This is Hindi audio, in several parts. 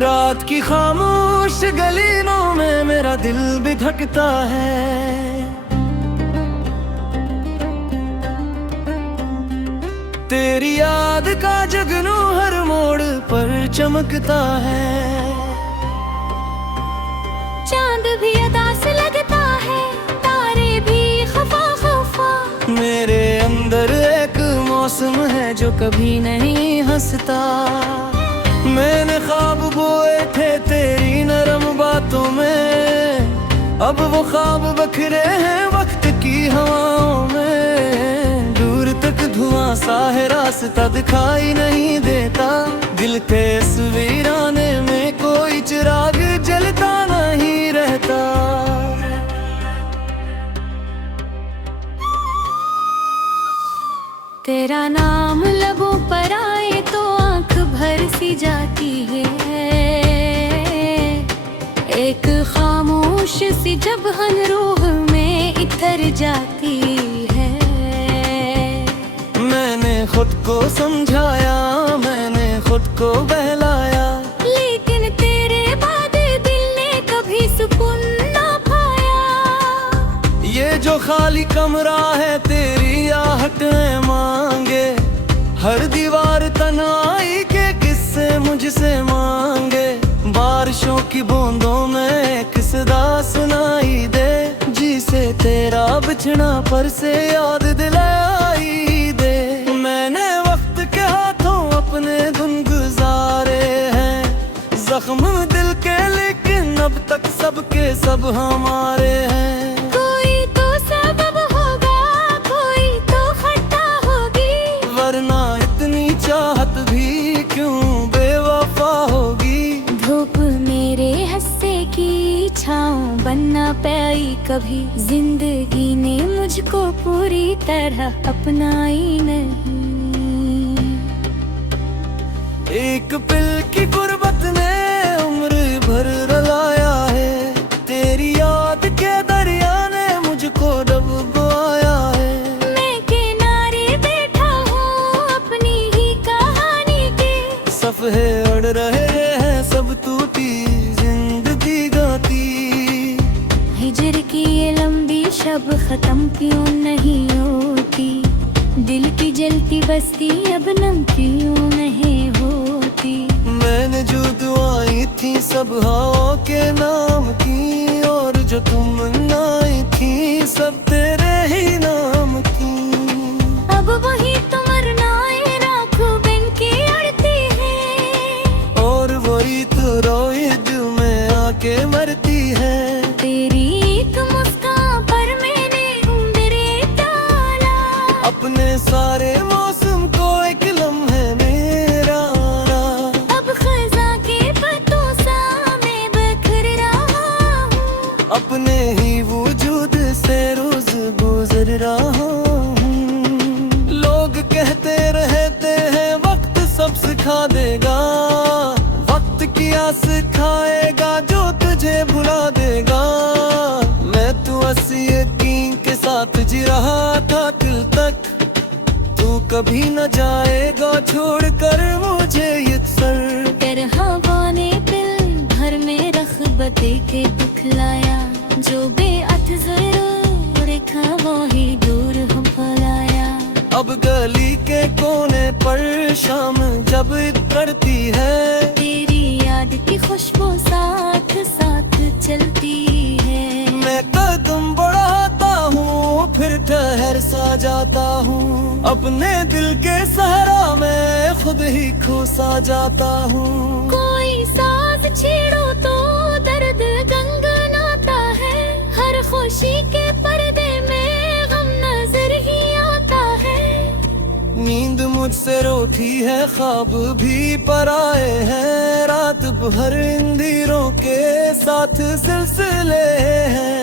रात की खामोश गलियों में मेरा दिल भी धड़कता है। तेरी याद का जगनू हर मोड़ पर चमकता है। चांद भी अदा से लगता है, तारे भी खफा खफा। मेरे अंदर एक मौसम है जो कभी नहीं हंसता। मैंने ख्वाब बोए थे तेरी नरम बातों में, अब वो ख्वाब बखरे हैं वक्त की हवाओं में। दूर तक धुआं सा है, रास्ता दिखाई नहीं देता। दिल के इस वीराने में कोई चिराग जलता नहीं रहता। तेरा नाम लबों पर आए तो आंख भर सी जाती है। एक खामोश सी जब हन रूह में इतर जाती है। मैंने खुद को समझाया, मैंने खुद को बहलाया, लेकिन तेरे बाद दिल ने कभी सुकून ना पाया। ये जो खाली कमरा है तेरी आहट मांगे। हर दीवार तन्हाई के किस्से मुझसे मांगे। बारिशों की बूंदों में एक सदा सुनाई दे, जिसे तेरा बिछड़ा पर से याद दिलाई दे। मैंने वक्त के हाथों अपने दिन गुजारे हैं, जख्म दिल के, लेकिन अब तक सबके सब हमारे हैं। कोई तो सबब होगा, कोई तो खता होगी, वरना इतनी चाहत भी क्यों बेवफा होगी। धूप मेरे हंसे की छाँव बनना पाई कभी। जिंदगी ने मुझको पूरी तरह अपनाई नहीं। एक पिल की गुर्बत ने उम्र भर रुलाया है। तेरी याद के दरिया ने मुझको डुबोया है। मैं किनारे बैठा हूँ अपनी ही कहानी के। सफ़े अड़ रहे हैं सब टूटी जिंदगी गाती। हिजर की ये लंबी शब खत्म क्यों नहीं होती। दिल की जलती बस्ती अब नम क्यों नहीं होती। मैंने जो दुआई थी सब हवा के नाम की, और जो तुम नाई थी सब तेरे ही नाम की। अब वही तो मरनाए राखों बन के अड़ती है, और वही तो रोए दिल में आके मरती है। तेरी एक मुस्कान पर मैंने उम्रे डाला। अपने सारे मौसम को एक लम्हे मेरा आना। अब खज़ा के पत्तों सा मैं बिखर रहा हूँ, अपने ही वजूद से रोज गुजर रहा हूँ। लोग कहते रहते हैं वक्त सब सिखा देगा, वक्त किया सिखाएगा जो तुझे भुला देगा। मैं तो असी यकीन के साथ जी रहा था दिल तक, तू कभी न जाएगा छोड़ कर मुझे यकसर। कर हवा ने दिल भर में रख्बत के दिखलाया। जो बेअथ ज़रूर था वो ही दूर हम फैलाया। अब गली के कोने पर शाम जब उतरती है, तेरी याद की खुशबू साथ साथ चलती है। मैं कदम बढ़ाता हूँ फिर ठहर सा जाता हूँ। अपने दिल के सहारा में खुद ही खो सा जाता हूँ। कोई साज छेड़ो तो दर्द गंगनाता है। हर खुशी के पर्दे में गम नजर ही आता है। नींद मुझसे रोती है, ख्वाब भी पराए हैं। रात भर इंदिरों के साथ सिलसिले हैं।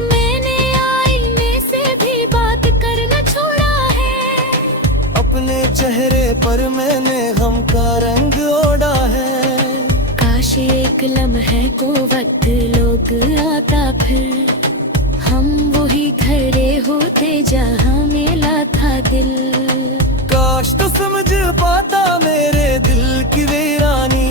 मैंने आईने से भी बात करना छोड़ा है। अपने चेहरे पर मैंने गम का रंग ओढ़ा है। काश एक लम्हे को वक्त लोग आता फिर, हम वही खड़े होते जहाँ मिला था दिल। काश तो समझ पाता मेरे दिल की वीरानी,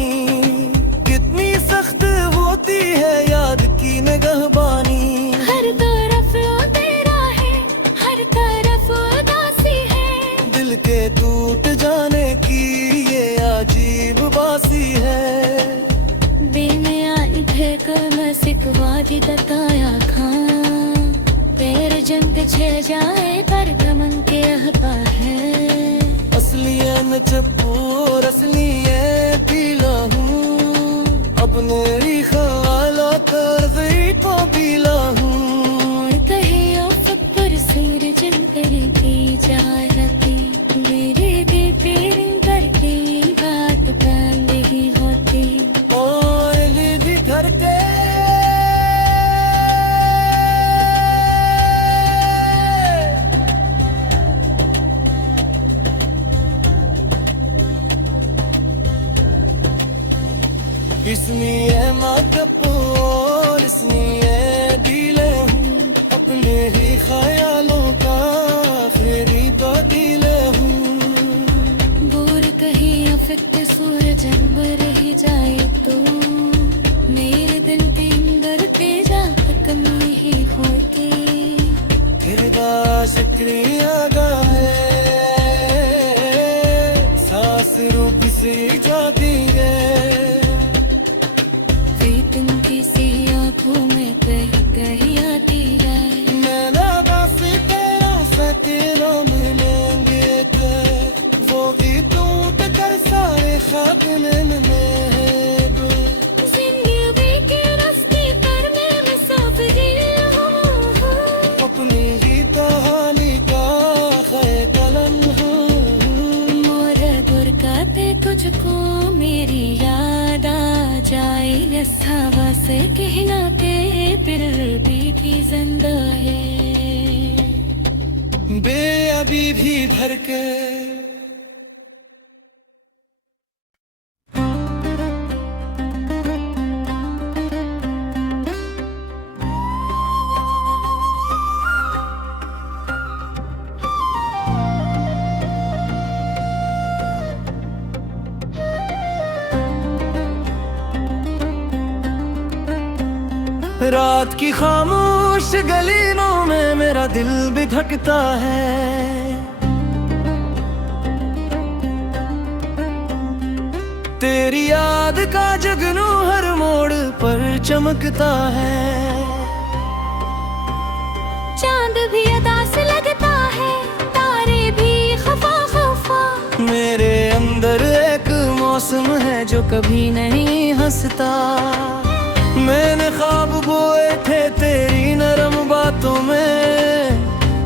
मैं चप्पू रसली है पीला हूँ, अब मेरी ख्याला कर गई तो पीला हूँ। कहे आफत पर सिर जन करके जा रही, मेरे दिल तेरे करके घाट बांध ही होती। और भी घर के इसलिए मैं कपूर, इसलिए दिले हूँ, अपने ही ख्यालों का आखिरी तो दिले हूँ। दूर कहीं अफेक्ट सूरज अंबर ही जाए तो मेरे दिल के अंदर तेजा कमी ही होती। किरदा शुक्रिया गाए सांस रूप से जाती है, किसी आँखों में कहीं आती है। मैं लगा से तेरा सकेला मिलेंगे थे, वो गीत टूट कर सारे ख्वाब मिलेंगे। जिंदगी के रास्ते पर मैं मुसाफिर हूँ, अपनी ही कहानी का ख़ैर कलम हूँ। मोर गुरकाते तुझको मेरी याद आ जाए, इस हवा से कहना के फिर भी जिंदा है। अभी भी भर के रात की खामोश गलियों में मेरा दिल भी धड़कता है, तेरी याद का जगनू हर मोड़ पर चमकता है। चांद भी अदा से लगता है, तारे भी खफा खफा। मेरे अंदर एक मौसम है जो कभी नहीं हंसता। मैंने ख्वाब बोए थे तेरी नरम बातों में,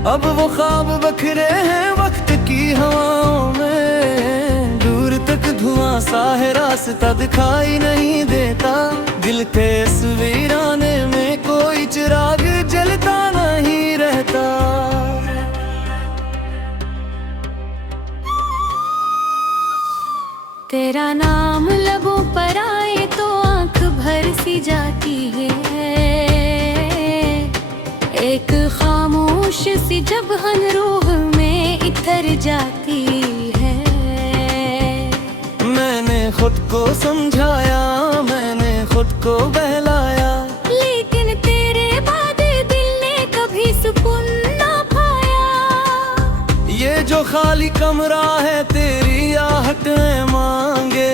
अब वो ख्वाब बखरे हैं वक्त की हवाओं में। दूर तक धुआं सा है रास्ता दिखाई नहीं देता, दिल के इस वीराने में कोई चिराग जलता नहीं रहता। तेरा नाम लबों पर आए तो आंख भर सी जाती है, एक खामोश सी जब हन रूह में इतर जाती है। मैंने खुद को समझाया, मैंने खुद को बहलाया, लेकिन तेरे बाद दिल ने कभी सुकून ना पाया। ये जो खाली कमरा है तेरी आहट मांगे,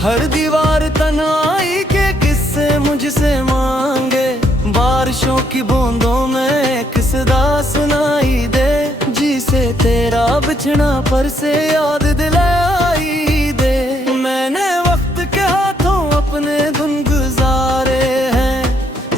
हर दीवार तन्हाई के किस्से मुझसे मांगे। बारिशों की बूंदों में एक सदा सुनाई दे, जिसे तेरा बिछड़ा पर से याद दिलाई दे। मैंने वक्त के हाथों अपने दिन गुजारे हैं,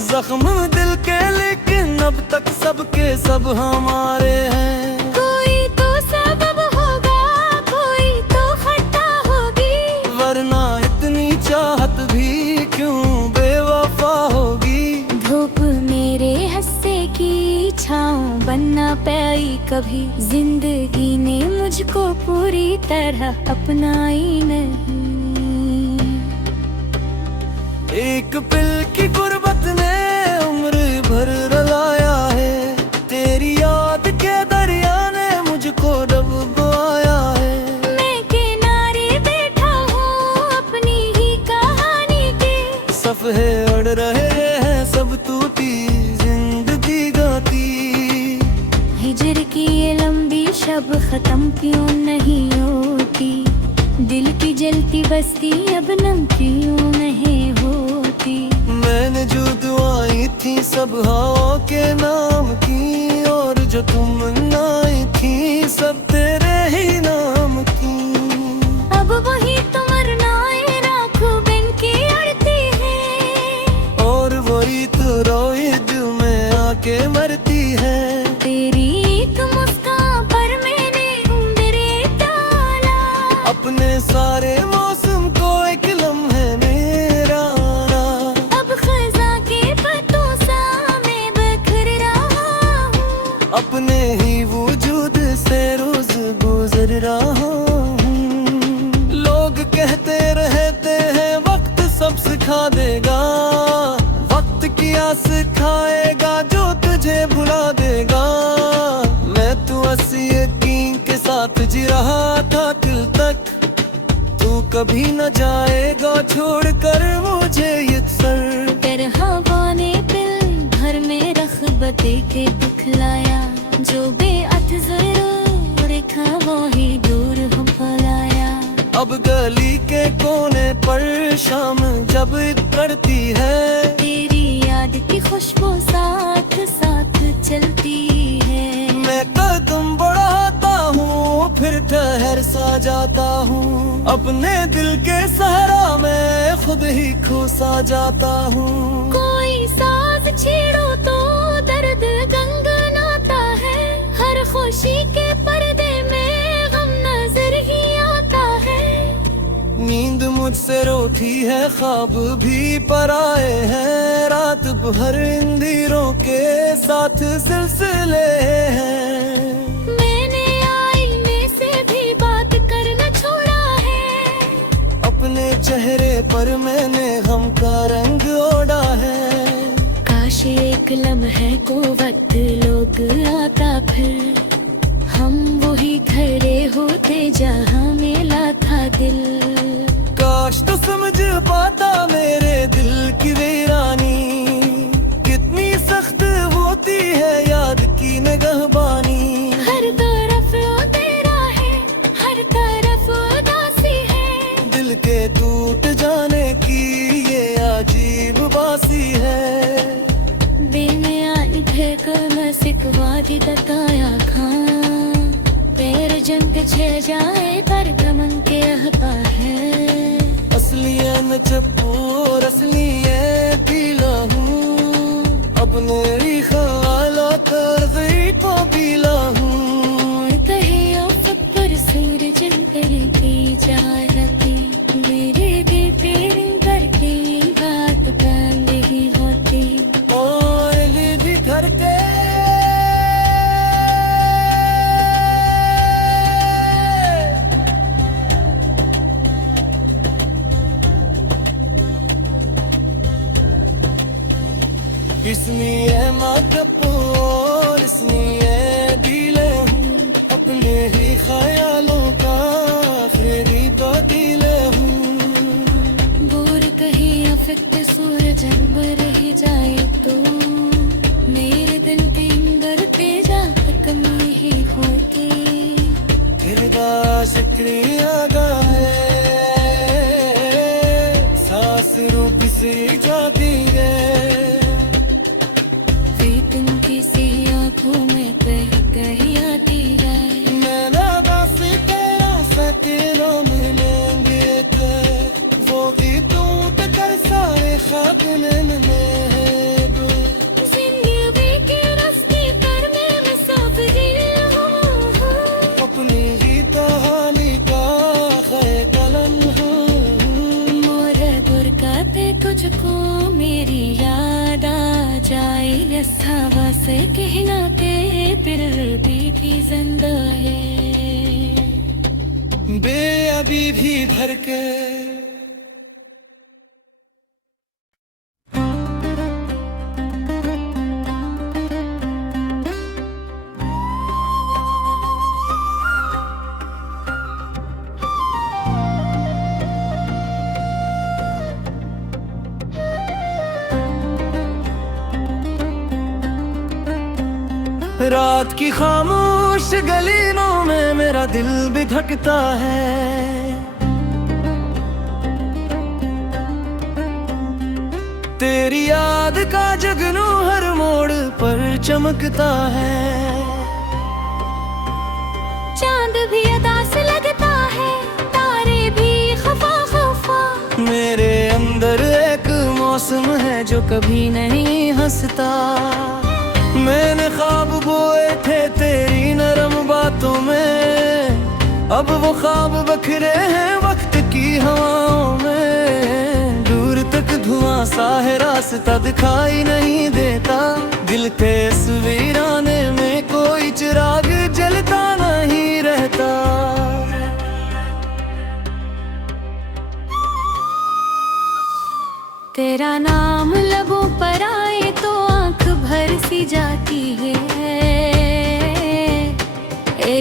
जख्म दिल के लेकिन अब तक सबके सब हमारे हैं। कोई तो सबब होगा, कोई तो खट्टा होगी, वरना इतनी चाहत भी क्यों बेवफा होगी। धूप मेरे हंसे की छाँव बनना पाई कभी, जिंदगी ने मुझको पूरी तरह अपनाई नहीं। एक पिल की गुर्बत ने उम्र भर रुलाया है, तेरी याद के दरिया ने मुझको डुबोया है। मैं किनारे बैठा हूँ अपनी ही कहानी के, सफ़े अड़ रहे हैं सब टूटी जिंदगी गाती। हिजर की ये लंबी शब खत्म क्यों नहीं होती, दिल की जलती बस्ती अब नम क्यों नहीं होती। मैंने जो दुआई थी सब हवा के नाम की, और जो तुम नाई थी सब तेरे ही नाम की। रहा हूँ। लोग कहते रहते हैं वक्त सब सिखा देगा, वक्त क्या सिखाएगा जो तुझे भुला देगा। मैं तो ऐसी यकीन के साथ जी रहा था दिल तक, तू कभी न जाएगा छोड़ कर मुझे यकसर। तेरे हवा ने दिल भर में रख़बते के दिखलाया, जो बेअत ज़रूर था वो ही दूर हम फैलाया। अब गली के कोने पर शाम जब पड़ती है, तेरी याद की खुशबू साथ साथ चलती है। मैं कदम बढ़ाता हूँ फिर ठहर सा जाता हूँ, अपने दिल के सहारा मैं खुद ही खो सा जाता हूँ। कोई साज छेड़ो तो दर्द गनगनाता है, हर खुशी के पर्दे में गम नजर ही आता है। नींद मुझसे रोती है, ख्वाब भी पराए हैं, रात भर इंदिरों के साथ सिलसिले हैं। मैंने आईने से भी बात करना छोड़ा है, अपने चेहरे पर मैंने गम का रंग ओढ़ा है। काश एक लम्हे को वक्त लोग आता फिर, हम वही खड़े होते जहाँ मिला था दिल। काश तो समझ पाता मेरे दिल की वीरानी, कितनी सख्त होती है याद की निगहबानी। हर तरफ वो तेरा है, हर तरफ उदासी है, दिल के टूट जाने की ये अजीब बासी है। बेनयाई ठेकर सिकवा दी बताया खां, पैर जंग छे जाए पर गमन के हता है। असली है न चप्पू असली है पीला हूँ, अब मेरी ख्यालों कर गई तो पीला हूँ। कहे औसत पर सूरज करके जा रही, मेरे दिल पे करके बात बंद ही होती। और भी घर के इसनी है माँ कपूर, इसनी है दिले हूँ, अपने ही ख्यालों का आखिरी तो दिले हूँ। बोर कहे अफेक्ट सूरज अंबर ही जाए तो, मेरे दिल के अंदर तेजा कमी ही होती। गिरदा शुक्रिया गाए सांस रुक से जाती है, किसी आँखों में कहीं आती है। मैं लगा से तेरा सकेला मिलेंगे थे, वो भी टूट कर सारे खाक में जिंदगी के रास्ते पर मैं मुसाफिर हूँ, अपनी ही कहानी का कलम हूँ। मोर गुरकाते तुझको मेरी याद आ जाए, हवा से कहना के फिर भी जिंदा है। बे अभी भी भर के रात की खामोश गलियों में मेरा दिल भी धड़कता है, तेरी याद का जगनू हर मोड़ पर चमकता है। चांद भी अदा से लगता है, तारे भी खफा खफा, मेरे अंदर एक मौसम है जो कभी नहीं हंसता। मैंने ख्वाब बोए थे तेरी नरम बातों में, अब वो ख्वाब बखरे हैं वक्त की हवाओं में। दूर तक धुआं सा है रास्ता दिखाई नहीं देता, दिल के इस वीराने में कोई चिराग जलता नहीं रहता।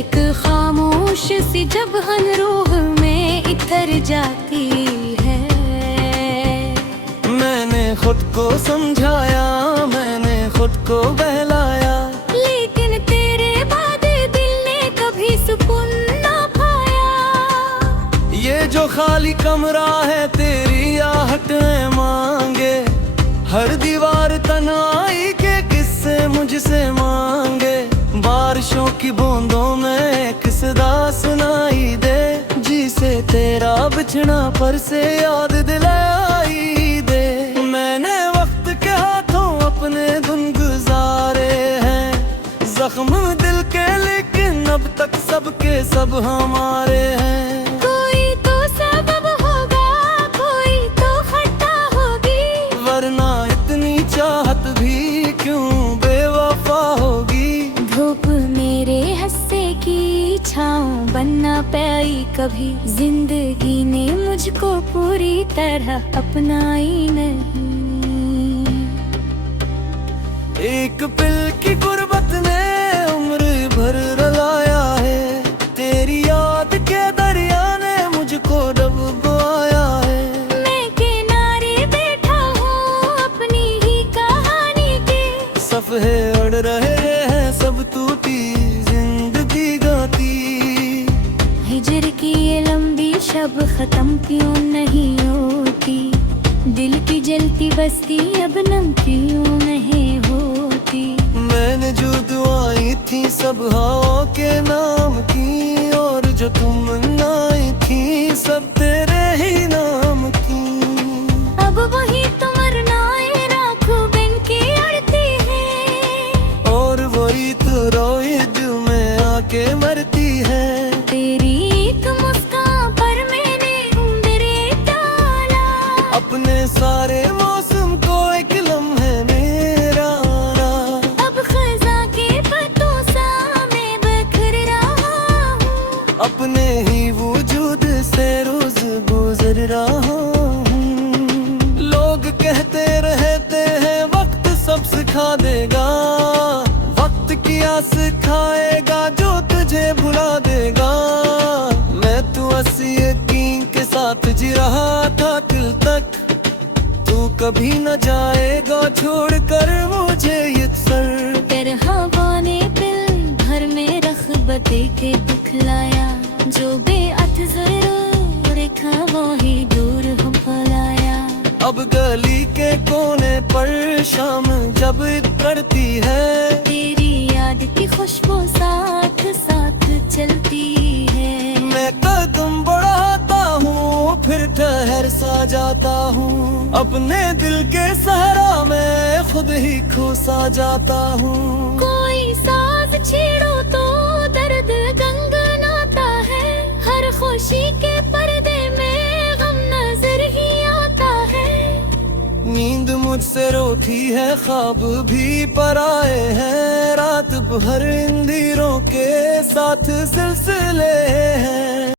एक खामोश सी जब हन रूह में इतर जाती है। मैंने खुद को समझाया, मैंने खुद को बहलाया, लेकिन तेरे बाद दिल ने कभी सुकून ना पाया। ये जो खाली कमरा है तेरी आहटें मांगे, हर दीवार तन्हाई के किस्से मुझसे मांगे। बारिशों की बूंदों में एक सदा सुनाई दे, जिसे तेरा बिछड़ा पर से याद दिलाई दे। मैंने वक्त के हाथों अपने दिन गुजारे हैं, जख्म दिल के लेकिन अब तक सबके सब हमारे हैं। कोई तो सबब होगा, कोई तो खता होगी, वरना इतनी चाहत भी क्यों बेवफा होगी। धूप मेरे हंसे की छाँव बनना पाई कभी, जिंदगी ने मुझको पूरी तरह अपनाई नहीं। एक पिल की गुर्बत ने उम्र भर रुलाया है, तेरी याद के दरिया ने मुझको डुबोया है। मैं किनारे बैठा हूँ अपनी ही कहानी के, सफ़े अड़ रहे हैं सब टूटी जिंदगी गाती। हिजर की ये लंबी शब खत्म क्यों नहीं होती, दिल की जलती बस्ती अब नम क्यों नहीं होती। मैंने जो दुआई थी सब हवा के नाम की, और जो तुम आई थी सब तेरे ही नाम की। अब वही तुमरनाए राखू बिन की अड़ती है, और वही तो रोई दिल में आके मरती है। तेरी एक मुस्कान पर मैंने उम्र डाला, अपने सारे मौसम को एक लम्हे मेरा आना। अब खजा के पत्तों सा मैं बिखर रहा हूँ, अपने ही वजूद से रोज गुजर रहा हूँ। लोग कहते रहते हैं वक्त सब सिखा देगा, वक्त किया सिखाएगा जो तुझे भुला देगा। मैं तो ऐसी यकीन के साथ जी रहा था दिल तक, तू कभी न जाएगा छोड़ कर मुझे यकसर। तेरे हवा ने दिल भर में रख्बते के दिखलाया, जो बेअत ज़रूर था वो ही दूर हो फैलाया। अब गली के कोने पर शाम जब उतरती है, तेरी याद की खुशबू साथ साथ चलती है। मैं कदम बढ़ाता हूँ फिर ठहर सा जाता हूँ, अपने दिल के सहारा में खुद ही खो सा जाता हूँ। कोई साज छेड़ो तो दर्द गंगनाता है, हर खुशी के पर्दे में गम नजर ही आता है। नींद मुझसे रोती है, ख्वाब भी पराए हैं, रात भर इन धीरों के साथ सिलसिले हैं।